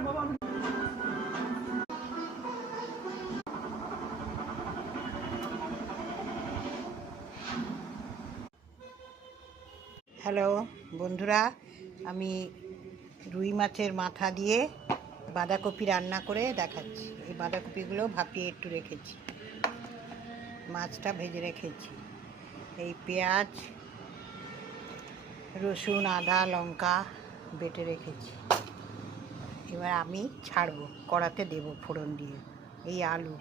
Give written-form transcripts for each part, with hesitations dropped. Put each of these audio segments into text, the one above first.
Hello বন্ধুরা, আমি রুই মাছের মাথা দিয়ে বাঁধাকপি রান্না করে দেখাচ্ছি। এই বাঁধাকপিগুলো ভাপিয়ে একটু রেখেছি, মাছটা ভেজে রেখেছি, এই পেঁয়াজ রসুন আদা লঙ্কা বেটে রেখেছি। এবার আমি ছাড়বো, কড়াতে দেবো ফোড়ন দিয়ে। এই আলু,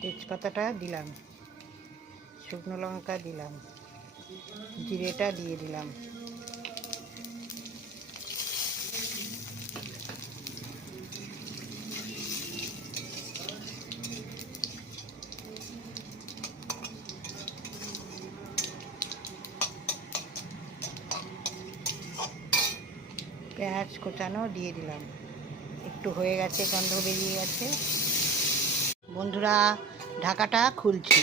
তেজপাতাটা দিলাম, শুকনো লঙ্কা দিলাম, জিরেটা দিয়ে দিলাম, পেঁয়াজ কোচানো দিয়ে দিলাম। একটু হয়ে গেছে, গন্ধ বেরিয়ে গেছে। বন্ধুরা, ঢাকাটা খুলছি।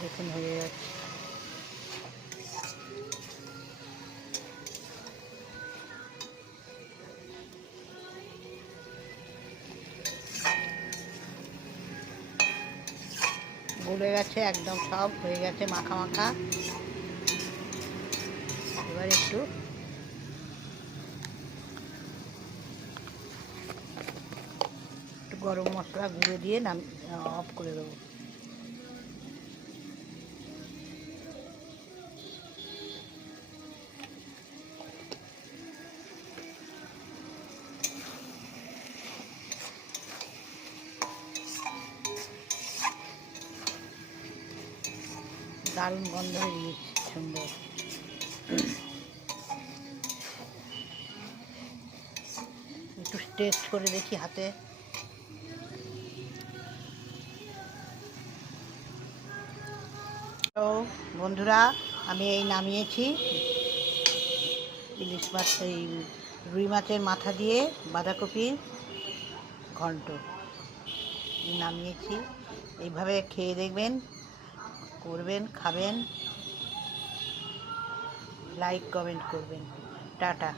দেখুন হয়ে যাচ্ছে। গলে গেছে, একদম সব হয়ে গেছে মাখা মাখা। এবার একটু গরম মশলা গুঁড়ো দিয়ে অফ করে দেবো। দারুণ গন্ধ বেরিয়েছে, সুন্দর। একটু টেস্ট করে দেখি হাতে। তো বন্ধুরা, আমি এই নামিয়েছি ইলিশ মাছ, এই রুই মাছের মাথা দিয়ে বাঁধাকপির ঘন্ট নামিয়েছি। এইভাবে খেয়ে দেখবেন, করবেন, খাবেন, লাইক কমেন্ট করবেন। টাটা।